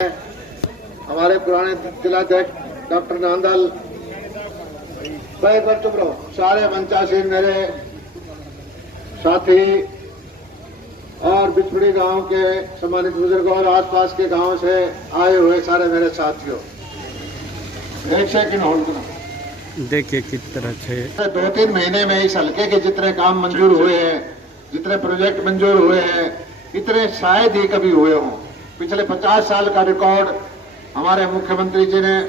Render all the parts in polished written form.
हमारे पुराने जिलाध्यक्ष डॉक्टर नांदल भाई, एक बार चुप रहो। सारे पंचायत मेरे साथी और बिछड़ी गांव के सम्मानित बुजुर्ग और आसपास के गांव से आए हुए सारे मेरे साथियों, एक सेकंड होल्ड करो। देखिए किस तरह से 2-3 महीने में इस हल्के के जितने काम मंजूर हुए हैं, जितने प्रोजेक्ट मंजूर हुए हैं, इतने शायद ही कभी हुए हों। पिछले 50 साल का रिकॉर्ड हमारे मुख्यमंत्री जी ने,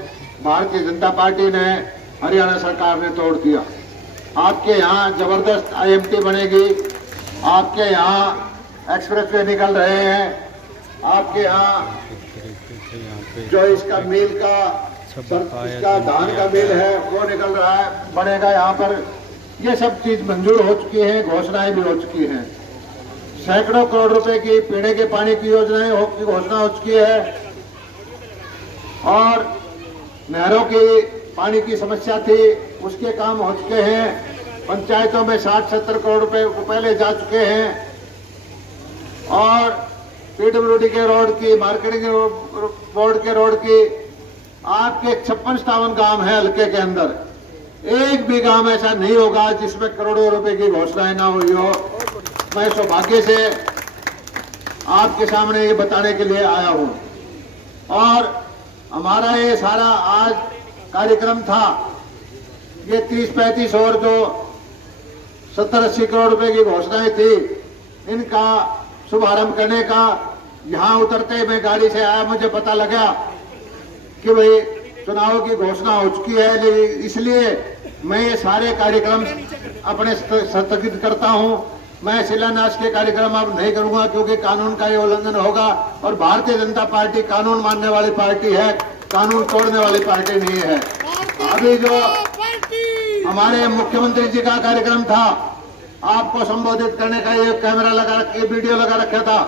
भारतीय जनता पार्टी ने, हरियाणा सरकार ने तोड़ दिया। आपके यहाँ जबरदस्त IMT बनेगी, आपके यहाँ एक्सप्रेसवे निकल रहे हैं, आपके यहाँ जो इसका मिल का इसका धान का मिल है वो निकल रहा है, बनेगा यहाँ पर। ये सब चीज मंजूर हो चुकी है, घोषणाएं भी हो चुकी हैं। सैकड़ों करोड़ रुपए की पीने के पानी की योजनाएं की घोषणा हो चुकी है और नहरों की पानी की समस्या थी, उसके काम हो चुके हैं। पंचायतों में 60-70 करोड़ रुपए पहले जा चुके हैं और PWD के रोड की, मार्केटिंग बोर्ड के रोड की, आपके 56-57 गांव है हल्के के अंदर। एक भी गांव ऐसा नहीं होगा जिसमें करोड़ों रुपए की घोषणाएं ना हुई हो। मैं सौभाग्य से आपके सामने ये बताने के लिए आया हूं और हमारा ये सारा आज कार्यक्रम था। ये 30-35 और जो 70-80 करोड़ रुपए की घोषणाएं थी, इनका शुभारंभ करने का। यहां उतरते मैं गाड़ी से आया, मुझे पता लगा कि भाई चुनाव की घोषणा हो चुकी है, लेकिन इसलिए मैं ये सारे कार्यक्रम अपने स्थगित करता हूं। मैं शिलान्यास के कार्यक्रम अब नहीं करूंगा क्योंकि कानून का ये उल्लंघन होगा और भारतीय जनता पार्टी कानून मानने वाली पार्टी है, कानून तोड़ने वाली पार्टी नहीं है। अभी जो हमारे मुख्यमंत्री जी का कार्यक्रम था, आपको संबोधित करने का ये कैमरा लगा, ये वीडियो लगा रखा था।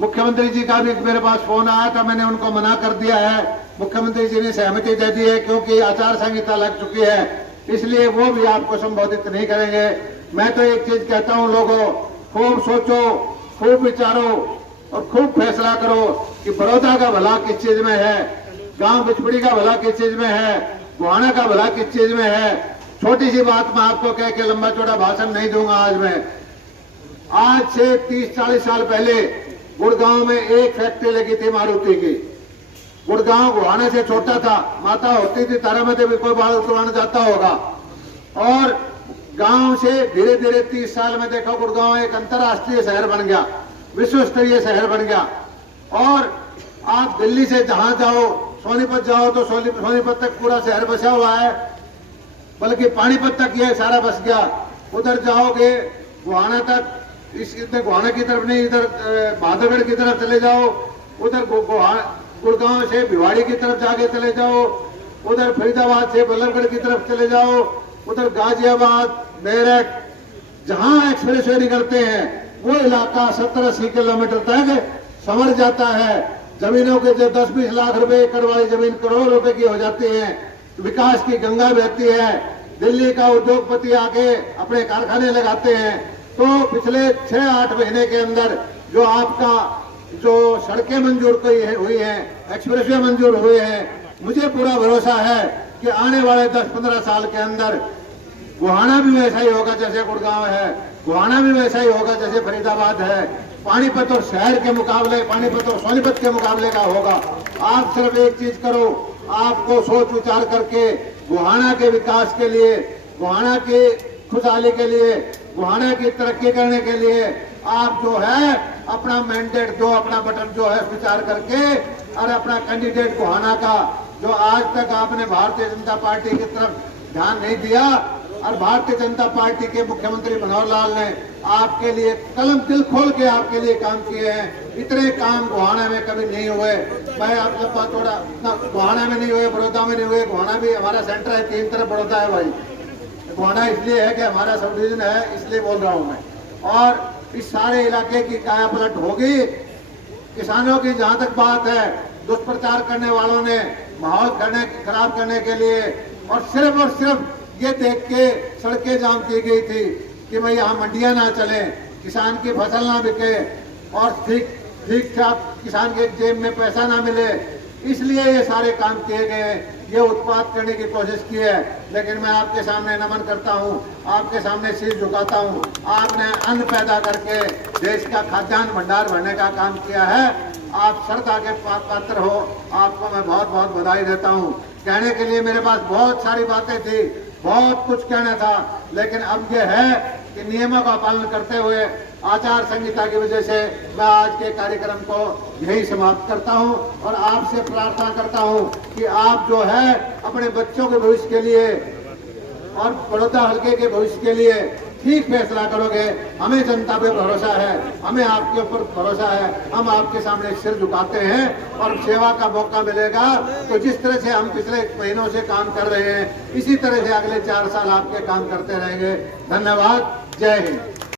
मुख्यमंत्री जी का भी मेरे पास फोन आया था, मैंने उनको मना कर दिया है। मुख्यमंत्री जी ने सहमति दे दी है क्योंकि आचार संहिता लग चुकी है, इसलिए वो भी आपको संबोधित नहीं करेंगे। मैं तो एक चीज कहता हूं, लोगों खूब सोचो, खूब विचारो और खूब फैसला करो कि बड़ौदा का भला किस चीज में है, गांव बिछपड़ी का भला किस चीज में है, गोहाना का भला किस चीज में है। छोटी सी बात मैं आपको कह के लंबा चौड़ा भाषण नहीं दूंगा। आज से 30-40 साल पहले गुड़गांव में एक फैक्ट्री लगी थी मारुति की। गुड़गांव गोहाना से छोटा था, माता होती थी तारामती भी कोई बाल उतरवाने जाता होगा। और गांव से धीरे धीरे 30 साल में देखो गुड़गांव एक अंतर्राष्ट्रीय शहर बन गया, विश्व स्तरीय शहर बन गया। और आप दिल्ली से जहां जाओ, सोनीपत जाओ तो सोनीपत तक पूरा शहर बसा हुआ है, बल्कि पानीपत तक यह सारा बस गया। उधर जाओगे गोहाना तक, इस गोहाना की तरफ नहीं, इधर बहादुरगढ़ की तरफ चले जाओ, उधर गुड़गांव से भिवाड़ी की तरफ जाके चले जाओ, उधर फरीदाबाद से बल्लभगढ़ की तरफ चले जाओ, उधर गाजियाबाद, मेरठ, जहां एक्सप्रेसवे निकलते हैं वो इलाका 70-80 किलोमीटर तक संवर जाता है। जमीनों के जो 10-20 लाख रुपए एकड़ वाली जमीन करोड़ों रुपए की हो जाती है। विकास की गंगा बहती है। दिल्ली का उद्योगपति आके अपने कारखाने लगाते हैं। तो पिछले 6-8 महीने के अंदर जो आपका जो सड़कें मंजूर हुई हैं, एक्सप्रेसवे मंजूर हुए हैं, मुझे पूरा भरोसा है कि आने वाले 10-15 साल के अंदर गोहाना भी वैसा ही होगा जैसे गुड़गांव है, गोहाना भी वैसा ही होगा जैसे फरीदाबाद है। पानीपत और शहर के मुकाबले, पानीपत और सोनीपत के मुकाबले का होगा। आप सिर्फ एक चीज करो, आपको सोच विचार करके गोहाना के विकास के लिए, गोहाना की खुशहाली के लिए, गोहाना की तरक्की करने के लिए आप जो है अपना मैंडेट दो, अपना बटन जो है विचार करके, और अपना कैंडिडेट गोहाना का, जो आज तक आपने भारतीय जनता पार्टी की तरफ ध्यान नहीं दिया, और भारतीय जनता पार्टी के मुख्यमंत्री मनोहर लाल ने आपके लिए कलम दिल खोल के आपके लिए काम किए हैं। इतने काम गोहाना में कभी नहीं हुए। मैं आप लंबा थोड़ा गोहाना में नहीं हुए, बड़ौदा में नहीं हुए। गोहाना भी हमारा सेंटर है, 3 तरफ बड़ौदा है भाई। गोहाना इसलिए है कि हमारा सब डिवीजन है, इसलिए बोल रहा हूं मैं। और इस सारे इलाके की काया पलट होगी। किसानों की जहां तक बात है, दुष्प्रचार करने वालों ने माहौल खराब करने के लिए और सिर्फ ये देख के सड़कें जाम की गई थी कि भाई यहाँ मंडियां ना चले, किसान की फसल ना बिके और ठीक ठाक किसान के जेब में पैसा ना मिले, इसलिए ये सारे काम किए गए, ये उत्पाद करने की कोशिश की है। लेकिन मैं आपके सामने नमन करता हूँ, आपके सामने सिर झुकाता हूँ। आपने अन्न पैदा करके देश का खाद्यान्न भंडार भरने का काम किया है। आप श्रद्धा के पात्र हो, आपको मैं बहुत बहुत बधाई देता हूँ। कहने के लिए मेरे पास बहुत सारी बातें थी, बहुत कुछ कहना था, लेकिन अब ये है कि नियमों का पालन करते हुए आचार संहिता की वजह से मैं आज के कार्यक्रम को यही समाप्त करता हूं और आपसे प्रार्थना करता हूं कि आप जो है अपने बच्चों के भविष्य के लिए और बड़ौदा हल्के के भविष्य के लिए ठीक फैसला करोगे। हमें जनता पे भरोसा है, हमें आपके ऊपर भरोसा है। हम आपके सामने सिर झुकाते हैं और सेवा का मौका मिलेगा तो जिस तरह से हम पिछले महीनों से काम कर रहे हैं, इसी तरह से अगले 4 साल आपके काम करते रहेंगे। धन्यवाद। जय हिंद।